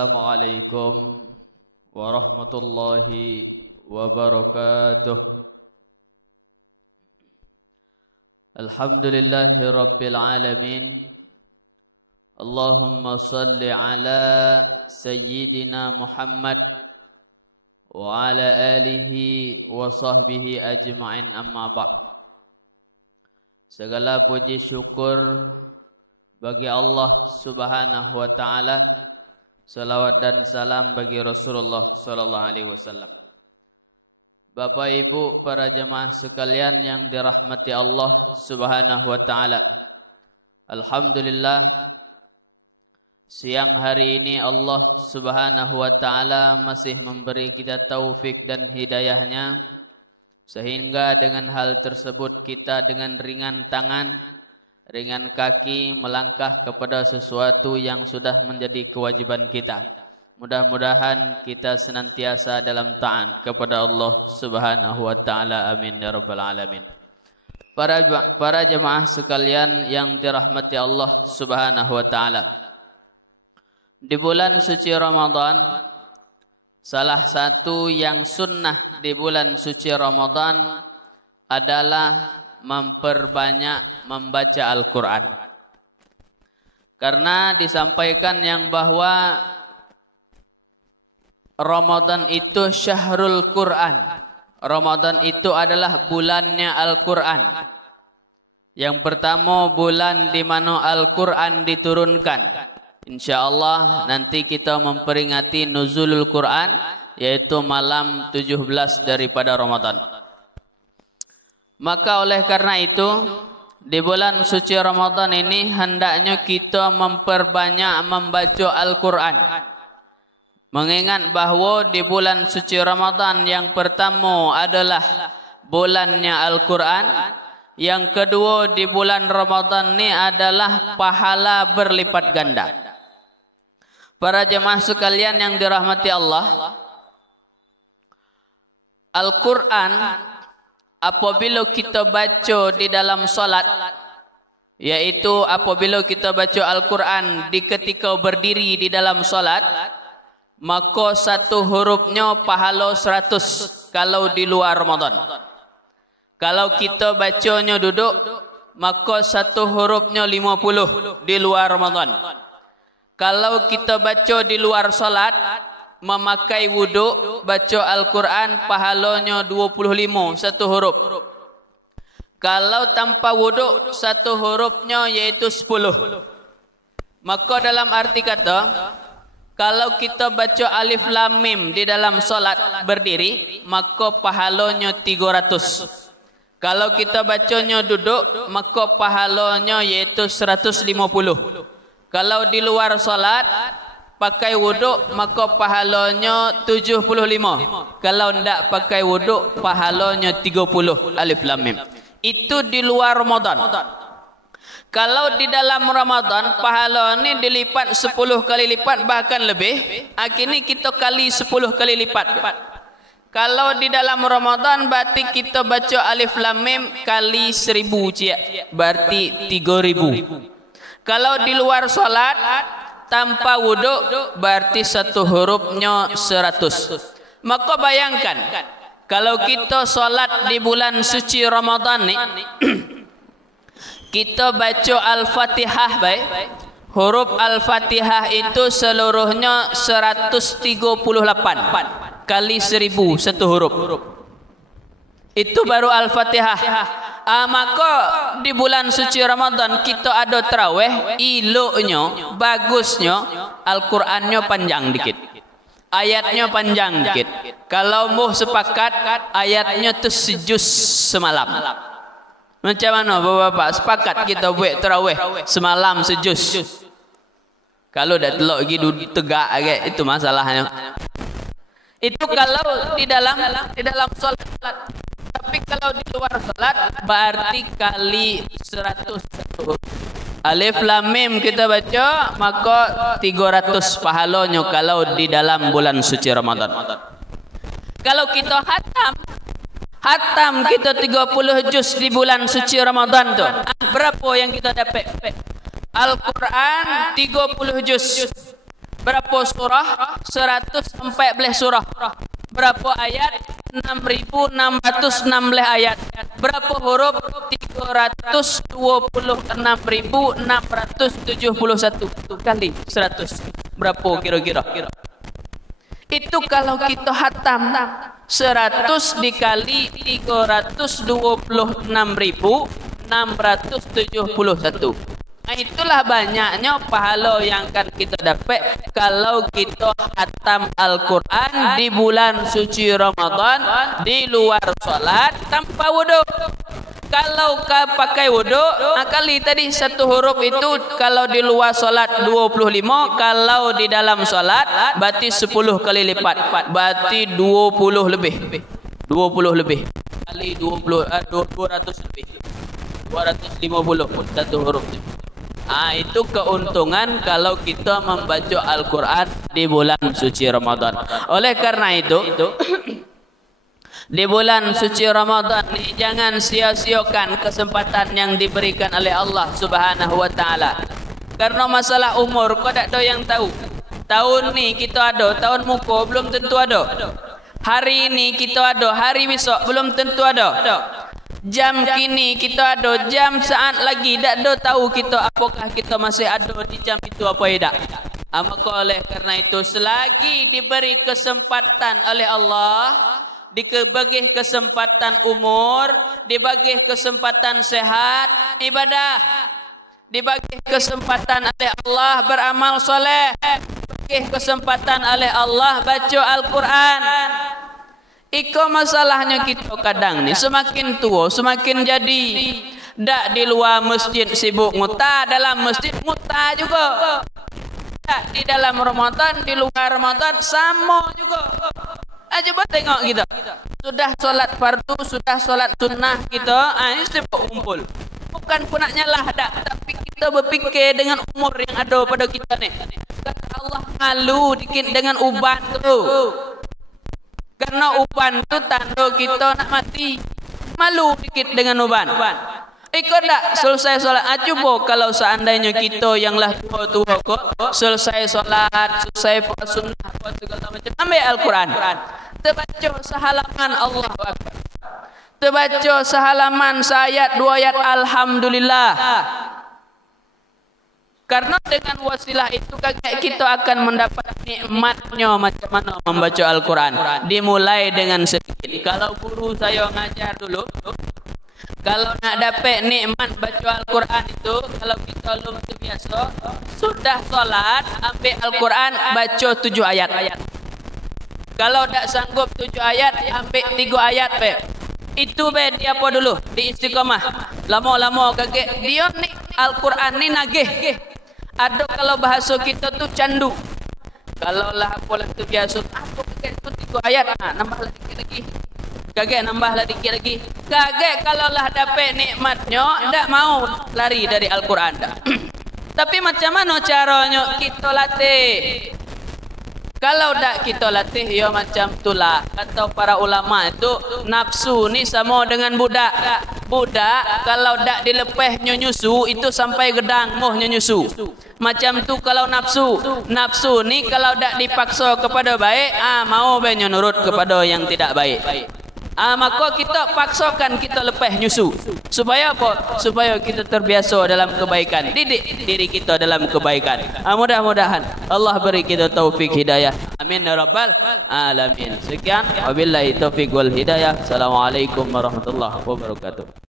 Assalamualaikum warahmatullahi wabarakatuh. Alhamdulillahi rabbil alamin. Allahumma salli ala sayyidina Muhammad wa ala alihi wa sahbihi ajma'in, amma ba'd. Segala puji syukur bagi Allah Subhanahu wa taala. Salawat dan salam bagi Rasulullah sallallahu alaihi wasallam. Bapak Ibu para jemaah sekalian yang dirahmati Allah Subhanahu wa taala. Alhamdulillah, siang hari ini Allah Subhanahu wa taala masih memberi kita taufik dan hidayahnya, sehingga dengan hal tersebut kita dengan ringan tangan, ringan kaki melangkah kepada sesuatu yang sudah menjadi kewajiban kita. Mudah-mudahan kita senantiasa dalam taat kepada Allah Subhanahu wa taala. Amin ya rabbal alamin. Para jemaah sekalian yang dirahmati Allah Subhanahu wa taala. Di bulan suci Ramadan, salah satu yang sunnah di bulan suci Ramadan adalah memperbanyak membaca Al-Quran. Karena disampaikan yang bahwa Ramadan itu syahrul Quran. Ramadan itu adalah bulannya Al-Quran. Yang pertama bulan di mana Al-Quran diturunkan. InsyaAllah nanti kita memperingati nuzulul Quran, yaitu malam 17 daripada Ramadan. Maka oleh karena itu, di bulan suci Ramadan ini hendaknya kita memperbanyak membaca Al-Quran. Mengingat bahawa di bulan suci Ramadan yang pertama adalah bulannya Al-Quran. Yang kedua di bulan Ramadan ini adalah pahala berlipat ganda. Para jemaah sekalian yang dirahmati Allah, Al-Quran apabila kita baca di dalam salat, yaitu apabila kita baca Al-Quran di ketika berdiri di dalam salat, maka satu hurufnya pahala 100 kalau di luar Ramadan. Kalau kita bacanya duduk, maka satu hurufnya 50 di luar Ramadan. Kalau kita baca di luar salat, memakai wuduk, baca Al-Quran, pahalanya 25 satu huruf. Kalau tanpa wuduk, satu hurufnya yaitu 10. Maka dalam arti kata, kalau kita baca alif lam mim di dalam salat berdiri, maka pahalanya 300. Kalau kita bacanya duduk, maka pahalanya yaitu 150. Kalau di luar salat pakai wuduk, maka pahalanya 75. Kalau tidak pakai wuduk, pahalanya 30 alif lam mim. Itu di luar Ramadan. Kalau di dalam Ramadan, pahala ini dilipat 10 kali lipat, bahkan lebih. Akhirnya kita kali 10 kali lipat. Kalau di dalam Ramadan, berarti kita baca alif lam mim kali 1000, berarti 3000. Kalau di luar salat tanpa wuduk, berarti satu hurufnya 100. Maka bayangkan, kalau kita salat di bulan suci Ramadan ni, kita baca Al-Fatihah baik. Huruf Al-Fatihah itu seluruhnya 138 kali 1000 satu huruf. Itu baru Al-Fatihah. Maka di bulan suci Ramadan kita ada tarawih, eloknya, bagusnya Al-Qurannya panjang dikit, ayatnya panjang dikit. Kalau mau sepakat ayatnya tu sejuz semalam. Macam mana bapak-bapak sepakat kita buat tarawih semalam sejuz? Kalau dah telok lagi tegak agak, itu masalahnya. Itu kalau di dalam solat. Tapi kalau di luar salat, berarti kali 100. Alif lam mim kita baca, maka 300 pahalanya kalau di dalam bulan suci Ramadan. Kalau kita hatam kita 30 juz di bulan suci Ramadan tu, berapa yang kita dapat? Al-Quran 30 juz. Berapa surah? 114 surah. Berapa ayat? 6.616 ayat. Berapa huruf? 326.671 kali 100. Berapa kira-kira? Itu kalau kita hatam 100 dikali 326.671. Nah, itulah banyaknya pahala yang akan kita dapat kalau kita hatam Al-Quran di bulan suci Ramadan di luar solat tanpa wudu. Kalau kau pakai wudu, kali tadi satu huruf itu kalau di luar solat 25, kalau di dalam solat berarti 10 kali lipat, berarti 20 lebih. 20 lebih kali 200 lebih, 250 satu huruf. Itu keuntungan kalau kita membaca Al-Quran di bulan suci Ramadan. Oleh karena itu di bulan suci Ramadan ini jangan sia-siakan kesempatan yang diberikan oleh Allah Subhanahu wa taala. Karena masalah umur kau tak ada yang tahu. Tahun ni kita ada, tahun muka belum tentu ada. Hari ini kita ada, hari besok belum tentu ada. Jam kini kita ada, jam saat lagi tak ada tahu kita apakah kita masih ada di jam itu apa tidak. Maka oleh karena itu selagi diberi kesempatan oleh Allah, dibagi kesempatan umur, dibagi kesempatan sehat, ibadah, dibagi kesempatan oleh Allah beramal soleh, dibagi kesempatan oleh Allah baca Al-Quran. Iko masalahnya kita kadang ni semakin tua semakin jadi dak di luar masjid sibuk nguta, dalam masjid nguta juga. Tak di dalam Ramadan, di luar Ramadan sama juga. Coba tengok kita. Sudah solat fardu, sudah solat sunnah kita, ini sibuk kumpul. Bukan pun nak nyalah dak, tapi kita berfikir dengan umur yang ada pada kita ni. Kata Allah malu dikit dengan uban tu. Karena uban tu tanda kita nak mati. Malu dikit dengan uban. Ikut tak selesai solat. Cuba kalau seandainya kita yang lah tua-tua kok selesai solat, selesai puasa sunnah, puasa segala macam, ambil Al-Quran, terbaca sehalaman Allahu Akbar, terbaca sehalaman sayat 2 ayat Alhamdulillah. Karena dengan wasilah itu kita akan mendapat nikmatnya macam mana membaca Al-Quran. Dimulai dengan sedikit. Kalau guru saya ngajar dulu, kalau nak dapat nikmat baca Al-Quran itu, kalau kita belum terbiasa, sudah solat, ambil Al-Quran, baca 7 ayat. Kalau tak sanggup 7 ayat, ambil 3 ayat. Itu dia apa dulu? Di istiqamah. Lama-lama kaget. Dia ni Al-Quran ni nagih. Ada kalau bahasa kita tu candu. Kalau lah apalah tu biasa, apa kaget tu 3 ayat, nambah lagi. Kaget nambah lagi. Kaget kalau lah dapat nikmatnya, tak mau lari dari Al-Quran. Tapi macam mana caranya kita latih? Kalau tak kita latih, ya macam itulah. Kata para ulama itu, nafsu ni sama dengan budak. Budak kalau tak dilepeh nyusu, itu sampai gedang moh nyusu. Macam tu kalau nafsu. Nafsu ni kalau tak dipaksa kepada baik, mau banyak nurut kepada yang tidak baik. Maka kita paksakan kita lepeh nyusu. Supaya apa? Supaya kita terbiasa dalam kebaikan. Didik diri kita dalam kebaikan. Mudah-mudahan Allah beri kita taufik hidayah. Amin ya rabbal alamin. Sekian. Wabillahi taufik wal hidayah. Assalamualaikum warahmatullahi wabarakatuh.